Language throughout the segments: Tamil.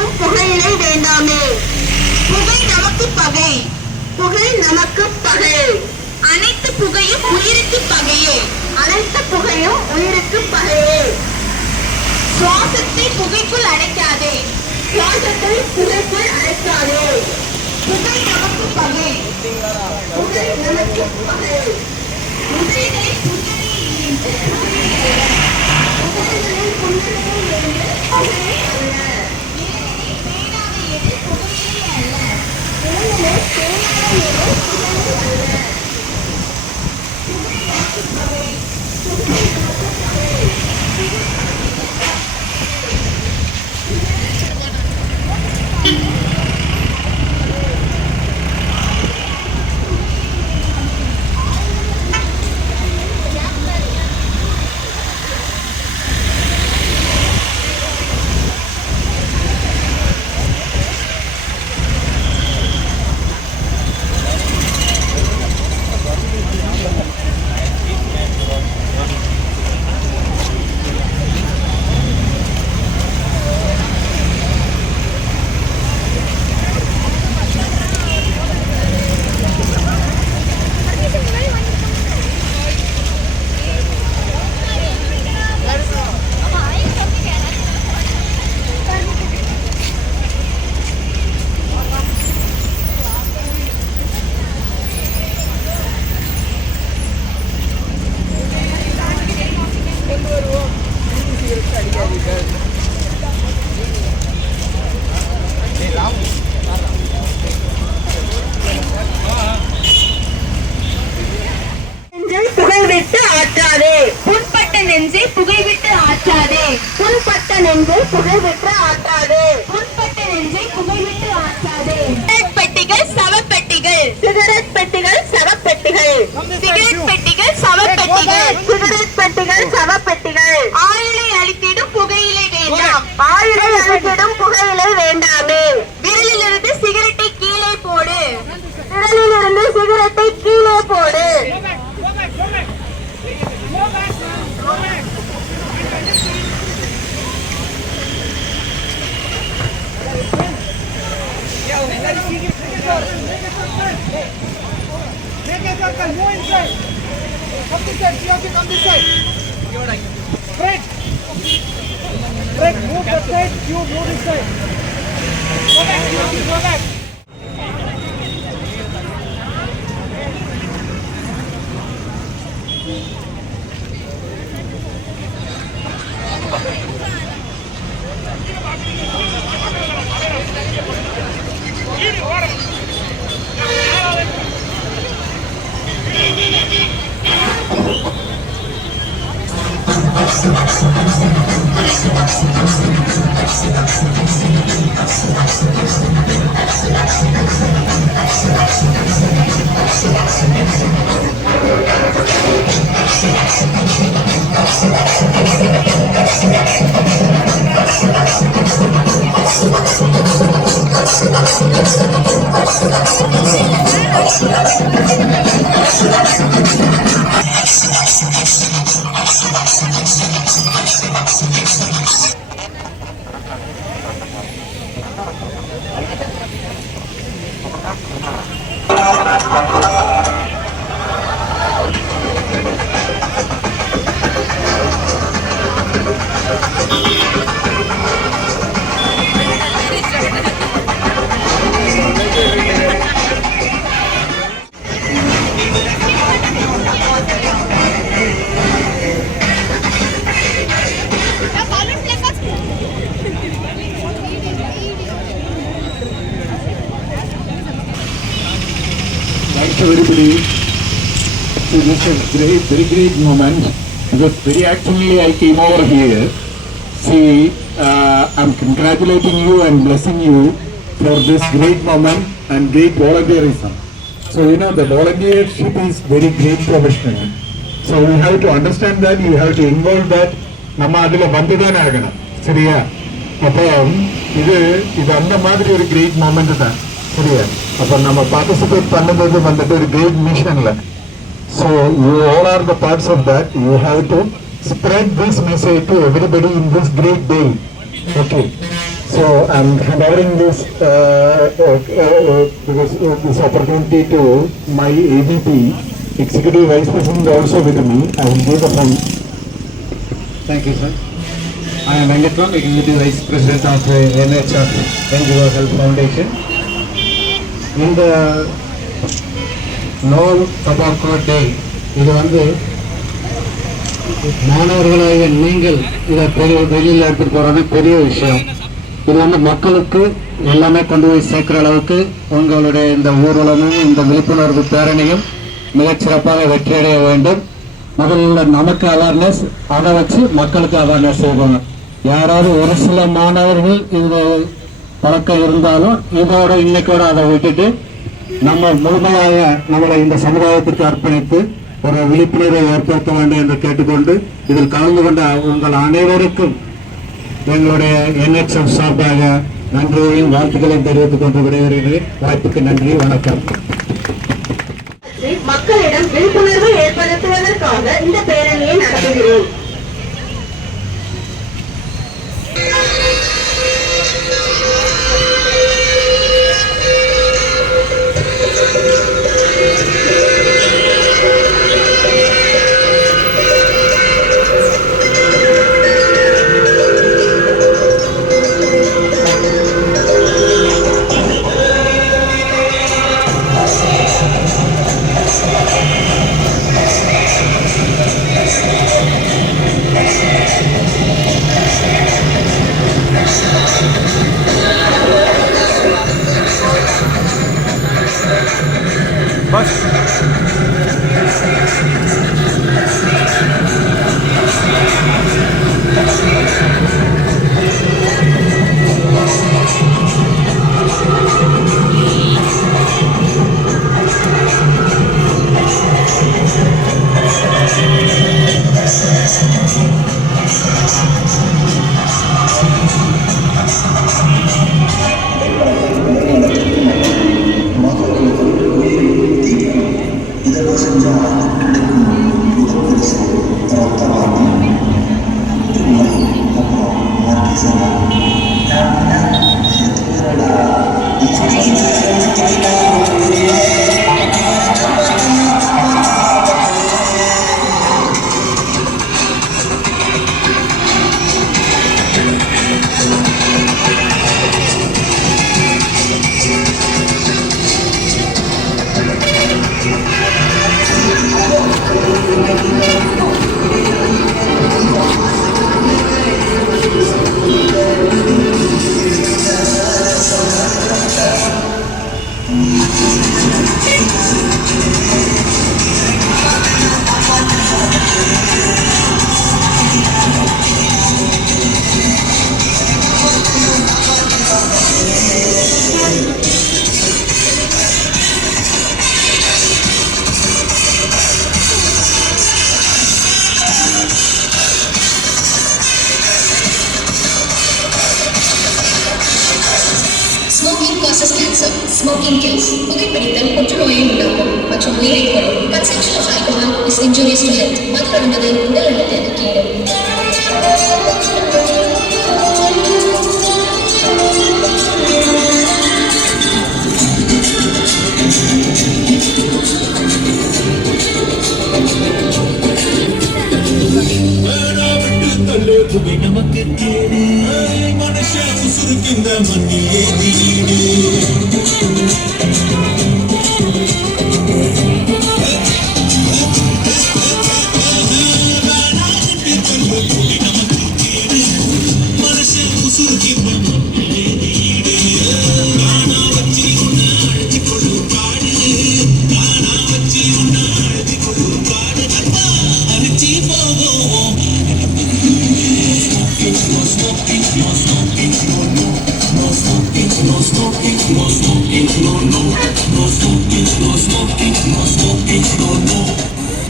அனைத்திற்கும் புகையிலை வேண்டாமே. புகை நமக்கு பகை, புகை நமக்கு பகை. அனைத்து புகையும் உயிருக்கு பகையே, அனைத்து புகையும் உயிருக்கு பகையே. சுவாசத்தை புகைக்குள் அடைக்காதே, சுவாசத்தை புகைக்குள் அடைக்காதே. புகை நமக்கு பகை, புகை நமக்கு பகை. புகைகளை புகையிலே நெஞ்சை புகைவிட்டு ஆற்றாதே, புண்பட்ட நெஞ்சை புகைவிட்டு ஆற்றாதே, புண்பட்ட நெஞ்சை புகைவிட்டு ஆற்றாதே. சிகரெட் பெட்டிகள் சவப்பெட்டிகள், சிகரெட் பெட்டிகள் சவப்பெட்டிகள், சிகரெட் பெட்டிகள் சவப்பெட்டிகள், சிகரெட் பெட்டிகள் சவப்பெட்டிகள். ஆயுளை அழித்திடும் புகையிலை வேண்டாம், ஆயுளை அழித்திடும் புகையிலை வேண்டாமே. விரலிலிருந்து சிகரெட்டை கீழே போடு, விரலிலிருந்து சிகரெட்டை கீழே போடு. Fred, move that side, you move this side. Go back, go back. Everybody, so this is great, very great moment. Because very actually I came over here. See, I'm congratulating you and blessing you for this great moment and great volunteerism. So you know the volunteership is very great professional. So we have to understand that, you have to involve that. நம்ம அதில் வந்து தானே ஆகணும், சரியா? அப்போ இது அந்த மாதிரி ஒரு கிரேட் மூமெண்ட் தான், சரியா? அப்போ நம்ம பார்ட்டிசிபேட் பண்ணுறது வந்துட்டு ஒரு கிரேட் மிஷன்ல. So you all are the parts of that. You have to spread this message to everybody in this great day. Okay, so So I'm handing this this opportunity to my AVP, Executive Vice President, also with me. I will give the phone. Thank you, sir. I am Venkatram, Executive Vice President of NHR NGO Health Foundation. In the No Tobacco Day, இது வந்து மாணவர்களாக நீங்கள் இதை வெளியில் எடுத்துகிட்டு போகிறது பெரிய விஷயம். இது வந்து மக்களுக்கு எல்லாமே கொண்டு போய் சேர்க்கிற அளவுக்கு உங்களுடைய இந்த ஊர்வலமும் இந்த விழிப்புணர்வு பேரணியும் மிகச்சிறப்பாக வெற்றியடைய வேண்டும். முதல்ல நமக்கு அவேர்னஸ், அதை வச்சு மக்களுக்கு அவேர்னஸ் செய்வாங்க. யாராவது ஒரு சில மாணவர்கள் இதில் பழக்கம் இருந்தாலும் இதோட இன்னைக்கோட அதை விட்டுட்டு நம்ம முழுமையாக நம்மளை இந்த சமுதாயத்திற்கு அர்ப்பணித்து ஒரு விழிப்புணர்வை ஏற்படுத்த வேண்டும் என்று கேட்டுக்கொண்டு இதில் கலந்து கொண்ட உங்கள் அனைவருக்கும் எங்களுடைய NHF சார்பாக நன்றியையும் வாழ்த்துக்களையும் தெரிவித்துக் கொண்டு விடைபெறுகிறேன். வாய்ப்புக்கு நன்றி, வணக்கம். மக்களிடம் விழிப்புணர்வு ஏற்படுத்துவதற்காக இந்த பேரணியை நடத்துகிறோம். Smoking kills. புகைப்பிடித்தல் புற்றுநோயை உண்டாக்கும் மற்றும் உயிரை கொல்லும். Consumption of alcohol is injurious to health. மது அருந்துதல் உடல் நலத்திற்கு கேடு. நமக்கு கேடு மனுஷன் உசுருக்கின்ற மண்ணிலே வீடு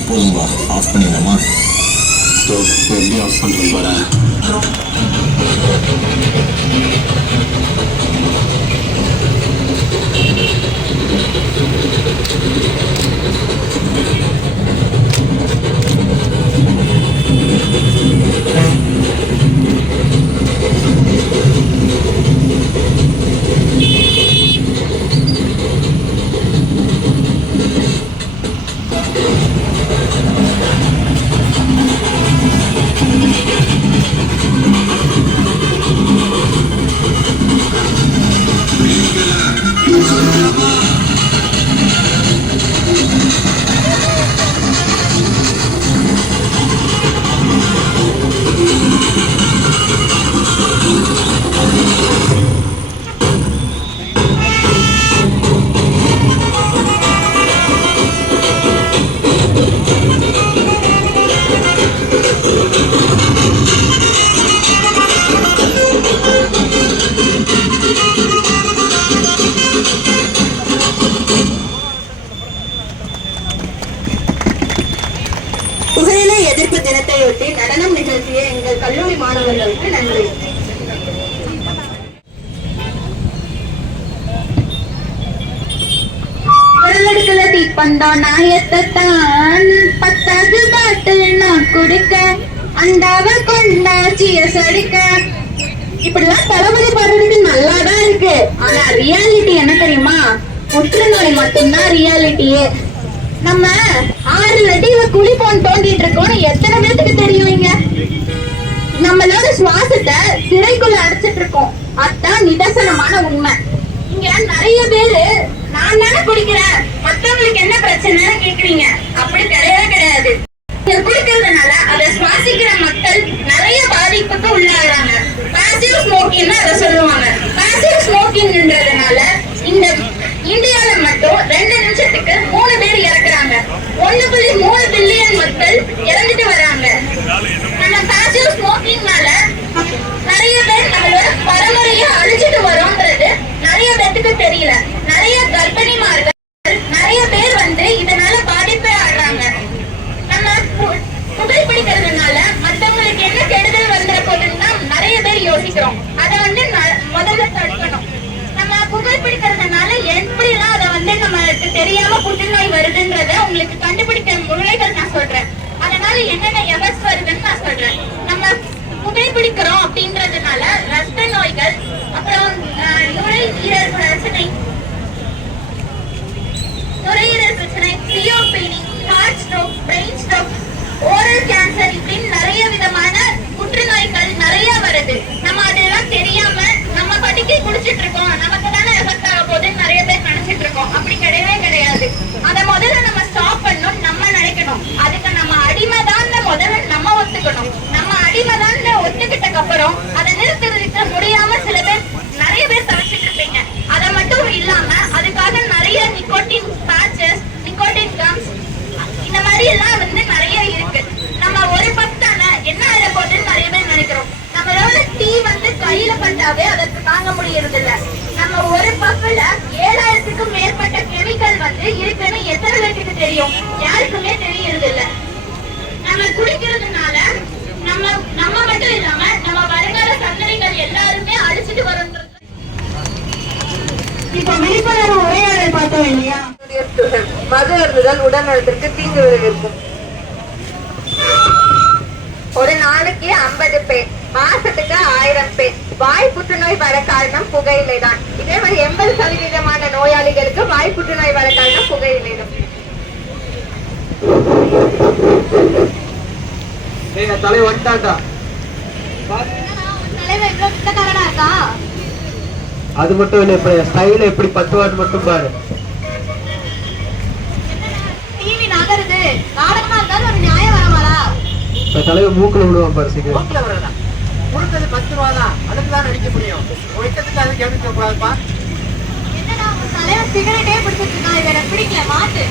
போதும்பா, ஆஃப் பண்ணிடலாமா? எப்படி ஆஃப் பண்ணுறேன் பாரு. பந்தம் நாயத்தான் பத்தாவது பாட்டில் நான் கொடுக்க அண்டாவ கொண்டாச்சிய சடிக்க. இப்படிலாம் தளபதி பாடுறதுக்கு நல்லாதான் இருக்கு. ஆனா ரியாலிட்டி என்ன தெரியுமா? புற்றுநோய் மட்டும்தான் ரியாலிட்டியே. நம்ம 6 அடியில குழி போன் தோண்டிட்டு இருக்கோம்னு எத்தனை பேருக்கு தெரியுவீங்க? நம்மளோட சுவாசத்தை சிறைக்குள்ள அடைச்சிட்டு இருக்கோம். அதான் நிதர்சனமான உண்மை. இங்க நிறைய பேரு நான் தானே குடிக்கிறேன், மத்தவங்களுக்கு என்ன பிரச்சனைன்னு கேக்குறீங்க. அப்படி கிடையவே கிடையாது. குடிக்கிறதுனால அதை சுவாசிக்கிற மக்கள் நிறைய பாதிப்புக்கு உள்ளாகிறாங்க. பாசிவ் ஸ்மோக்கிங் அதை சொல்லுவாங்க. பாசிவ் ஸ்மோக்கிங்ன்றதுனால இந்த இந்தியாவில மட்டும் 2 நிமிஷத்துக்கு 3 பேர் இறக்குறாங்க. 1.3 பில்லியன் மக்கள் இறந்துட்டு வராங்க. நம்ம பாசிவ் ஸ்மோக்கிங்னால நிறைய பேர் நம்மளோட பரம்பரையை அழிச்சிட்டு வரோன்றது நிறைய பேருக்கு தெரியல. நிறைய கர்ப்பிணிமார்கள் நிறைய பேர் இதனால பாதிப்பே ஆடுறாங்க. நம்ம புகைப்பிடிக்கிறதுனால மத்தவங்களுக்கு என்ன கெடுதல் வந்துட போகுதுன்னு தான் நிறைய பேர் யோசிக்கிறோம். அதை முதல்ல தடுக்கணும். நம்ம புகைப்பிடிக்கிறதுனால எப்படிலாம் அதை நம்மளுக்கு தெரியாம புற்றுநோய் வருதுன்றத உங்களுக்கு கண்டுபிடிக்க முறைகள் நான் சொல்றேன். அதனால என்னென்ன எஃபெக்ட்ஸ் வருதுன்னு நான் சொல்றேன். நம்ம புகைப்பிடிக்கிறோம் அப்படின்றதுனால ரத்த நோய்கள், அப்புறம் நுரையீரல் பிரச்சனை, COPD, heart stroke, brain stroke, oral cancer, இப்படின்னு நிறைய விதமான புற்றுநோய்கள் நிறைய வருது. நம்ம அதெல்லாம் தெரியாம நம்ம பாட்டுக்கு குடிச்சிட்டு இருக்கோம், நமக்கு தானே எஃபெக்ட் ஆக போகுதுன்னு நிறைய பேர் நினைச்சிட்டு இருக்கோம். அப்படி கிடையவே கிடையாது. அதை முதல்ல நம்ம ஸ்டாப் பண்ணணும் நம்ம நினைக்கணும். அதுக்கு நம்ம அடிமைதான் முதல்ல நம்ம ஒத்துக்கணும். நம்ம அடிமைதான் ஒத்துக்கிட்டக்கு அப்புறம் அதை நிறுத்துறதுக்கு முடியாம சில பேர் நிறைய பேர் தவிச்சிட்டு இருப்பீங்க. அதை மட்டும் இல்லாம அதுக்காக நிறைய நிக்கோட்டின் பேட்சஸ், நிக்கோட்டின் கம்ஸ், இந்த மாதிரி எல்லாம் நிறைய இருக்கு. நம்ம ஒரு பத்தான என்ன ஆக போகுதுன்னு நிறைய பேர் நினைக்கிறோம். நம்மளோட டீ கையில பட்டாவே அதற்கு தாங்க முடியறது இல்ல. நம்ம ஒரு பஃப்ல 7000க்கும் மேற்பட்ட கெமிக்கல் இருக்குன்னு எத்தனை பேருக்கு தெரியும்? யாருக்குமே தெரியறது இல்ல. நம்ம குடிக்கிறதுனால நம்ம மட்டும் இல்லாம நம்ம வருங்கால சந்ததிகள் எல்லாருமே அழிச்சிட்டு வரோன்றது. இப்ப விழிப்புணர்வு உரையாடல் பார்த்தோம் இல்லையா? மது அருந்துதல் உடல் நலத்திற்கு தீங்கு விளைவிக்கும். ஒரு நாளைக்கு 50 பேர், மாசத்துக்கு 1000 பேர் வாய் புற்றுநோய் வர காரணம் புகையிலை தான். இதே மாதிரி 80% நோயாளிகளுக்கு வாய் புற்றுநோய் வர காரணம் புகையிலை தான். தலை வந்துட்டாண்டா. தலைவர் இவ்வளவு பித்தக்காரனா இருக்கா? அது மட்டும் இல்ல, இப்ப ஸ்டைல எப்படி 10 வாட் மட்டும் பாரு. டிவி நகருது, நாடகமா இருந்தாலும் ஒரு நியாயம் வரமாடா. இப்ப தலைவர் மூக்குல விடுவான் பாரு. சீக்கிரம் மூக்குல வரதா கொடுத்தது 10 ரூபா தான், அதுக்கு தான் நடிக்க முடியும். ஒரு இஷ்டத்துக்கு அது கவனிக்க கூடாதுப்பா. என்னடா உங்க தலைவர் சிகரெட்டே பிடிச்சிட்டு இருக்கான், இதை எனக்கு பிடிக்கல, மாத்து.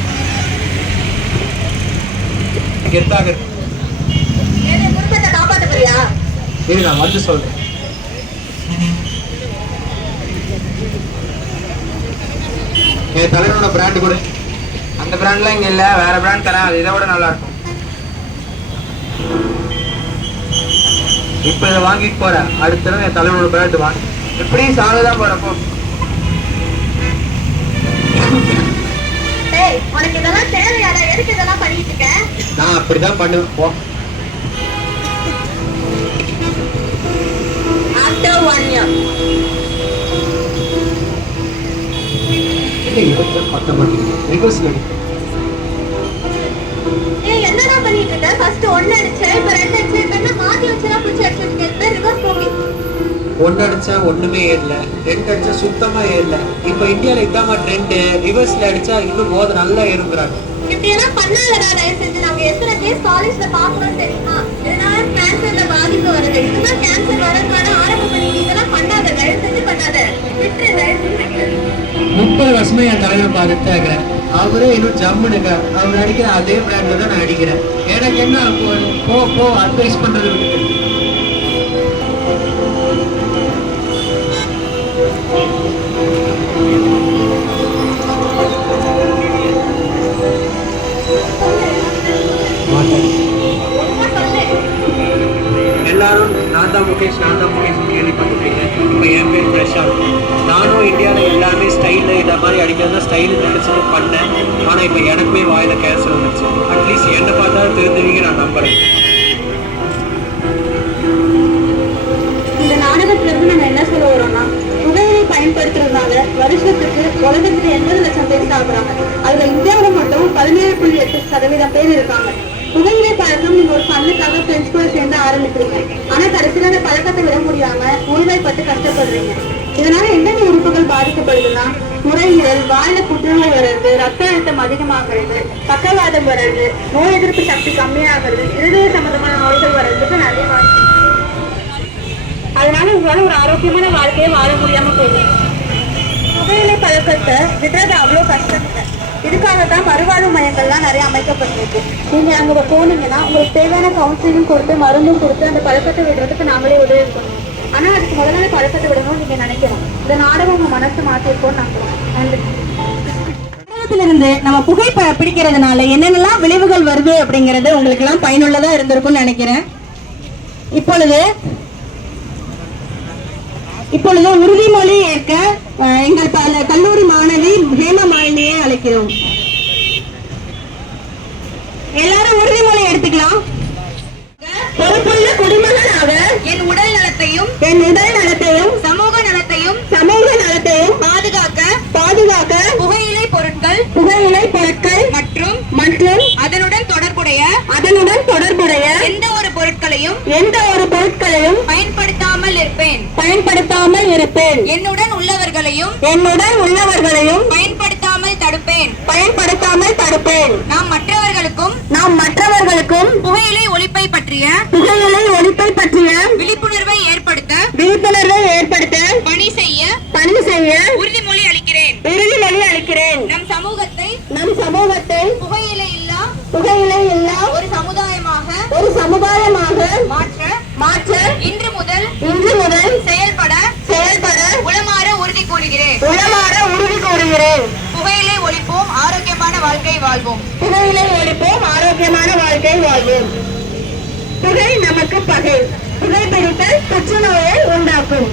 கெத்தாக குடும்பத்தை காப்பாற்ற போறியா? சரி, நான் வந்து சொல்றேன். என் தலைவனோட பிராண்ட் கூட. அந்த பிராண்ட்லாம் இங்க இல்ல, வேற பிராண்ட் தரேன், அது இதை விட நல்லா இருக்கும். இப்ப இதை வாங்கிட்டு போறேன், அடுத்த தடவை என் தலைவனோட பிராண்ட் வாங்க. எப்படி சாலதான் போறப்போ உனக்கு இதெல்லாம் தேவையாடா? எதுக்கு இதெல்லாம் பண்ணிட்டு இருக்க? நான் அப்படிதான் பண்ணுவேன். போ. After 1 year. என்னடா பண்ணிட்டு இருக்க? ஃபர்ஸ்ட் 1 அடிச்சேன், இப்ப 2 அடிச்சேன், இப்ப என்ன மாத்தி வச்சா புடிச்சு அடிச்சிருக்கேன். ரிவர்ஸ் போகி. 1 அடிச்சா ஒண்ணுமே ஏறல, 2 அடிச்சா சுத்தமா ஏறல. இப்ப இந்தியால இதாமா ட்ரெண்ட். ரிவர்ஸ்ல அடிச்சா இன்னும் போத நல்லா ஏறுங்கிறாங்க. இப்படி எல்லாம் பண்ணாதடா, தயவு செஞ்சு. நாங்க எத்தனை கேஸ் காலேஜ்ல பாக்குறோம் தெரியுமா? இதனால கேன்சர்ல பாதிப்பு வருது. இதுதான் கேன்சர் வரதுக்கான ஆரம்பம். பண்ணி இதெல்லாம் பண்ணாத, தயவு செஞ்சு பண்ணாத, விட்டுரு, தயவு செஞ்சு. 30 வருஷமா என் தலைவர் பார்த்துட்டு இருக்கிறேன். அவரே இன்னும் ஜம்முனுங்க. அவர் அடிக்கிற அதே பிராண்ட்ல தான் நான் அடிக்கிறேன். எனக்கு என்ன போ அட்வைஸ் பண்றது விட்டுட்டு. எல்லாரும் நான் தான் முகேஷ் கேள்விப்பட்டிருக்கீங்க. இப்போ என் பேர் பிரசாந்த். நானும் இந்தியாவில் எல்லாமே ஸ்டைலு இதை மாதிரி அடிக்கிறது ஸ்டைலு நினச்சிட்டு பண்ணேன். ஆனால் இப்போ எனக்குமே வாயில் கேன்சர் வந்துச்சு. அட்லீஸ்ட் என்னை பார்த்தாலும் திருந்துவீங்க நான் நம்புறேன். இந்த நாடகத்திலிருந்து நம்ம என்ன சொல்ல வரோம்னா, புகையிலை பயன்படுத்துறதுனால வருஷத்துக்கு உலகத்துக்கு 80 லட்சம் பேர் சாப்பிடுறாங்க. அதுல இந்தியாவில் மட்டும் 17.8% பேர் இருக்காங்க. புகையிலை பழக்கம் நீங்க ஒரு பண்ணுக்காக ஃப்ரெண்ட்ஸ் கூட சேர்ந்து ஆரம்பிக்கிறீங்க. ஆனா கடைசியில அந்த பழக்கத்தை விட முடியாம நோய்வாய்ப்பட்டு கஷ்டப்படுறீங்க. இதனால என்னென்ன உறுப்புகள் பாதிக்கப்படுதுன்னா, நுரையீரல், வாயில புற்றுநோய் வர்றது, ரத்த அழுத்தம் அதிகமாகிறது, பக்கவாதம் வர்றது, நோய் எதிர்ப்பு சக்தி கம்மியாகிறது, இருதய சம்பந்தமான நோய்கள் வர்றதுக்கு நிறைய வாய்ப்பு. அதனால உங்களால ஒரு ஆரோக்கியமான வாழ்க்கையை வாழ முடியாம போகுது. புகையிலை பழக்கத்தை விடுறது அவ்வளோ கஷ்டம் இல்லை. இதுக்காகத்தான் மறுவாழ்வு மையங்கள்லாம் நிறைய அமைக்கப்பட்டிருக்கு. நீங்க அங்க போனீங்கன்னா உங்களுக்கு தேவையான கவுன்சிலிங் கொடுத்து மருந்தும் கொடுத்து அந்த பழக்கத்தை விடுறதுக்கு நாமளே உதவி பண்ணணும். ஆனா அதுக்கு முதல்ல அந்த பழக்கத்தை விடணும்னு நீங்க நினைக்கணும். இந்த நாடகம் உங்க மனசு மாற்றிருக்கோம்னு நம்புறோம். நன்றி. நாடகத்திலிருந்து நம்ம புகை பிடிக்கிறதுனால என்னென்னலாம் விளைவுகள் வருது அப்படிங்கறது உங்களுக்கு எல்லாம் பயனுள்ளதா இருந்திருக்கும்னு நினைக்கிறேன். இப்பொழுது உறுதிமொழி ஏற்க எங்கள் கல்லூரி மாணவி ஹேமமாலினியை அழைக்கிறோம். எல்லாரும் உறுதிமொழி எடுத்துக்கலாம். பொறுப்புள்ள குடிமகனாக என் உடல் நலத்தையும் சமூக நலத்தையும் பாதுகாக்க புகையிலை பொருட்கள் மற்றும் அதனுடன் தொடர்புடைய எந்த ஒரு பொருட்களையும் பயன்படுத்தாமல் இருப்பேன். என்னுடன் உள்ளவர்களையும் பயன்படுத்தாமல் தடுப்பேன். நாம் மற்றவர்களுக்கும் புகையிலை ஒழிப்பை பற்றிய விழிப்புணர்வை ஏற்படுத்த பணி செய்ய உறுதிமொழி அளிக்கிறேன். நம் சமூகத்தை புகையிலை இல்லா ஒரு சமுதாயமாக மாற்ற இன்று முதல் செயல்பட உளமாற உறுதி கூறுகிறேன். புகையிலை ஒழிப்போம், ஆரோக்கியமான வாழ்க்கை வாழ்வோம். புகை நமக்கு பகை. புகைப்பிடித்தல் புற்றுநோயை உண்டாக்கும்.